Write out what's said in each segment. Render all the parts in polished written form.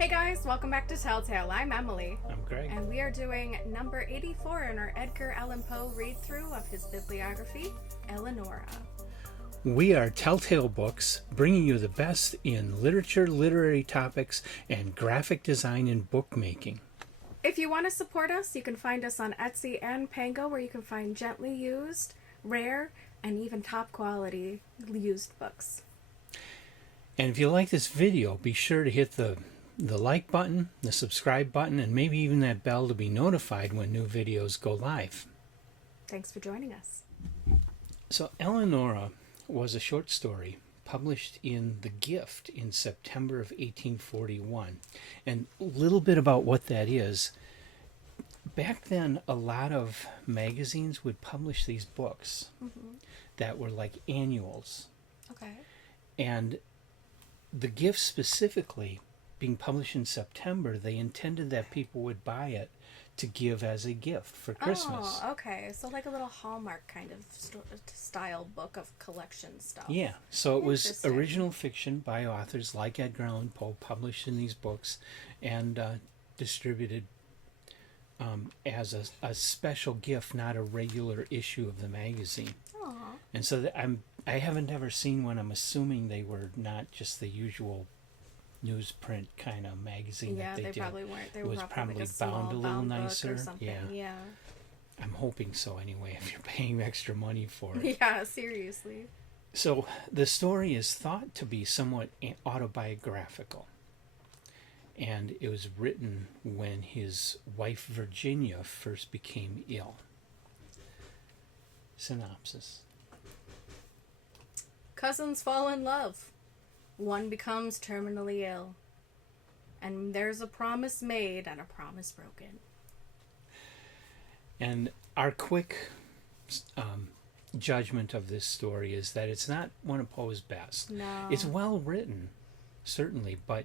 Hey guys, welcome back to Telltale. I'm Emily. I'm Greg. And we are doing number 84 in our Edgar Allan Poe read-through of his bibliography, Eleanora. We are Telltale Books, bringing you the best in literature, literary topics, and graphic design and bookmaking. If you want to support us, you can find us on Etsy and Pango, where you can find gently used, rare, and even top quality used books. And if you like this video, be sure to hit the like button, the subscribe button, and maybe even that bell to be notified when new videos go live. Thanks for joining us. So Eleanora was a short story published in The Gift in September of 1841. And a little bit about what that is. Back then, a lot of magazines would publish these books that were like annuals. Okay. And The Gift specifically, being published in September, they intended that people would buy it to give as a gift for Christmas. Oh, okay. So like a little Hallmark kind of style book of collection stuff. Yeah. So it was original fiction by authors like Edgar Allan Poe, published in these books and distributed as a special gift, not a regular issue of the magazine. Aww. And so I haven't ever seen one. I'm assuming they were not just the usual newsprint kind of magazine that they did. Probably weren't. They it were was probably like a bound a little nicer. Or something. Yeah. I'm hoping so anyway, if you're paying extra money for it. Yeah, seriously. So the story is thought to be somewhat autobiographical. And it was written when his wife Virginia first became ill. Synopsis. Cousins fall in love. One becomes terminally ill. And there's a promise made and a promise broken. And our quick judgment of this story is that it's not one of Poe's best. No. It's well written, certainly, but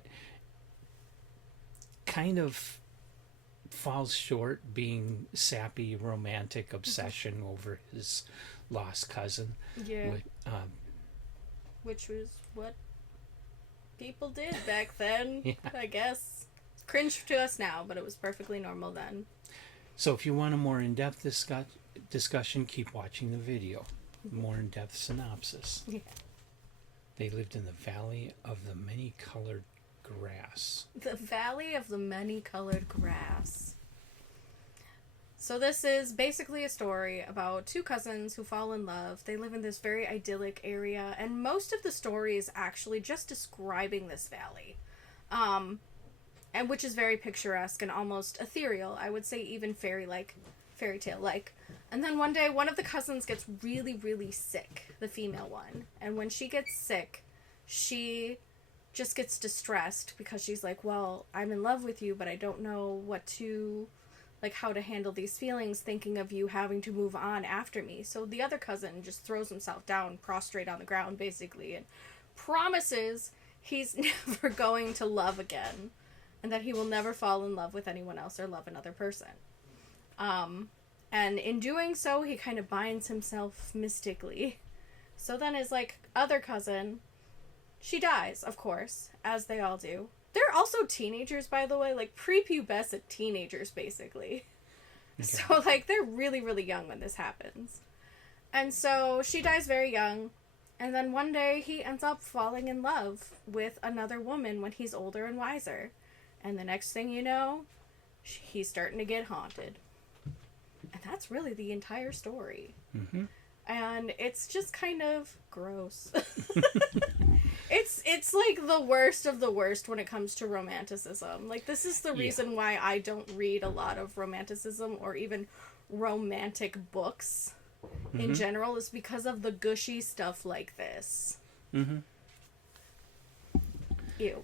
kind of falls short, being sappy, romantic obsession over his lost cousin. Yeah. Which was what people did back then, yeah. I guess. It's cringe to us now, but it was perfectly normal then. So if you want a more in-depth discussion, keep watching the video. More in-depth synopsis. Yeah. They lived in the Valley of the Many-Colored Grass. The Valley of the Many-Colored Grass. So this is basically a story about two cousins who fall in love. They live in this very idyllic area, and most of the story is actually just describing this valley. And which is very picturesque and almost ethereal. I would say even fairy tale-like. And then one day, one of the cousins gets really, really sick, the female one. And when she gets sick, she just gets distressed because she's like, well, I'm in love with you, but I don't know how to handle these feelings, thinking of you having to move on after me. So the other cousin just throws himself down, prostrate on the ground, basically, and promises he's never going to love again, and that he will never fall in love with anyone else or love another person. And in doing so, he kind of binds himself mystically. So then his, other cousin, she dies, of course, as they all do. They're also teenagers, by the way, prepubescent teenagers, basically. Okay. So, they're really, really young when this happens. And so she dies very young, and then one day he ends up falling in love with another woman when he's older and wiser. And the next thing you know, he's starting to get haunted. And that's really the entire story. Mm-hmm. And it's just kind of gross. It's the worst of the worst when it comes to romanticism. This is the reason why I don't read a lot of romanticism or even romantic books in general, is because of the gushy stuff like this. Mm-hmm. Ew.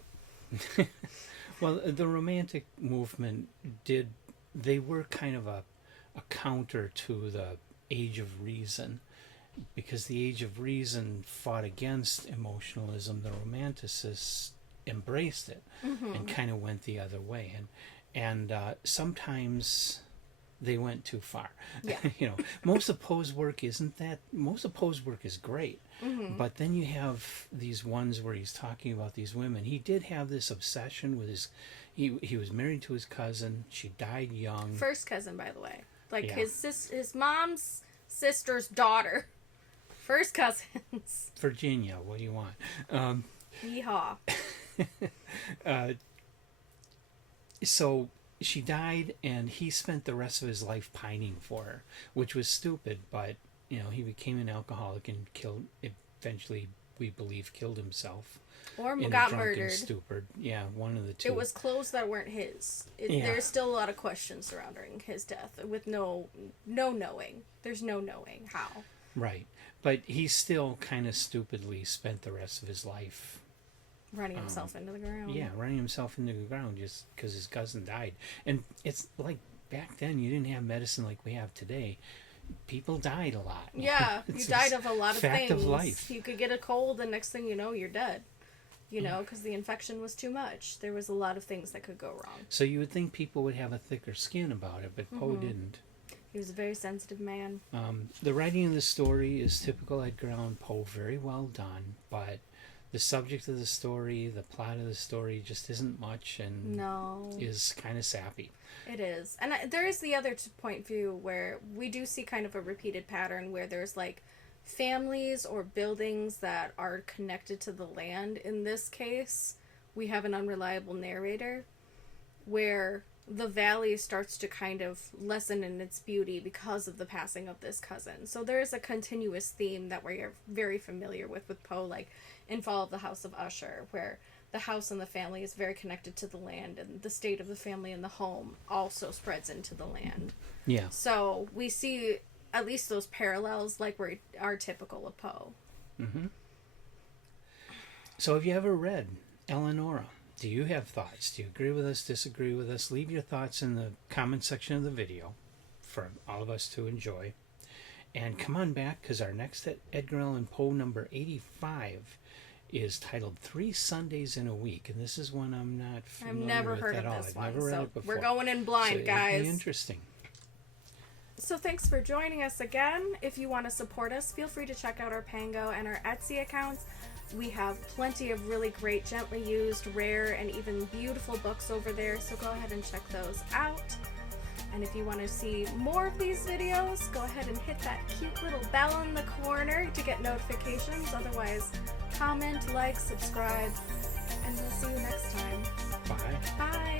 Well, the romantic movement they were kind of a counter to the Age of Reason. Because the Age of Reason fought against emotionalism, the Romanticists embraced it and kind of went the other way. And sometimes they went too far. Yeah. Most of Poe's work isn't that. Most of Poe's work is great. But then you have these ones where he's talking about these women. He did have this obsession with he was married to his cousin. She died young. First cousin, by the way. Like, Yeah. his mom's sister's daughter. First cousins. Virginia, what do you want? Yeehaw. So she died, and he spent the rest of his life pining for her, which was stupid. But he became an alcoholic and eventually, we believe, killed himself. Or in got a drunken murdered. stupor. Yeah, one of the two. It was clothes that weren't his. Yeah. There's still a lot of questions surrounding his death, with no knowing. There's no knowing how. Right, but he still kind of stupidly spent the rest of his life Running himself into the ground. Yeah, running himself into the ground just because his cousin died. And it's like back then, you didn't have medicine like we have today. People died a lot. Yeah, you died of a lot of fact things. Of life. You could get a cold, and next thing you know, you're dead. Because the infection was too much. There was a lot of things that could go wrong. So you would think people would have a thicker skin about it, but Poe didn't. He was a very sensitive man. The writing of the story is typical Edgar Allan Poe, very well done, but the subject of the story, the plot of the story just isn't much and is kind of sappy. It is. And there is the other point of view where we do see kind of a repeated pattern where there's like families or buildings that are connected to the land. In this case, we have an unreliable narrator where the valley starts to kind of lessen in its beauty because of the passing of this cousin. So there is a continuous theme that we're very familiar with Poe, like in Fall of the House of Usher, where the house and the family is very connected to the land, and the state of the family and the home also spreads into the land. Yeah. So we see at least those parallels like are typical of Poe. Mm-hmm. So have you ever read Eleanora? Do you have thoughts? Do you agree with us, disagree with us? Leave your thoughts in the comment section of the video for all of us to enjoy. And come on back, because our next Edgar Allan Poe number 85 is titled 3 Sundays in a Week. And this is one I'm not familiar I've never with heard at of all. this I've one, never read so it before. we're going in blind, guys. It'd be interesting. So thanks for joining us again. If you want to support us, feel free to check out our Pango and our Etsy accounts. We have plenty of really great, gently used, rare, and even beautiful books over there, so go ahead and check those out. And if you want to see more of these videos, go ahead and hit that cute little bell in the corner to get notifications. Otherwise, comment, like, subscribe, and we'll see you next time. Bye. Bye.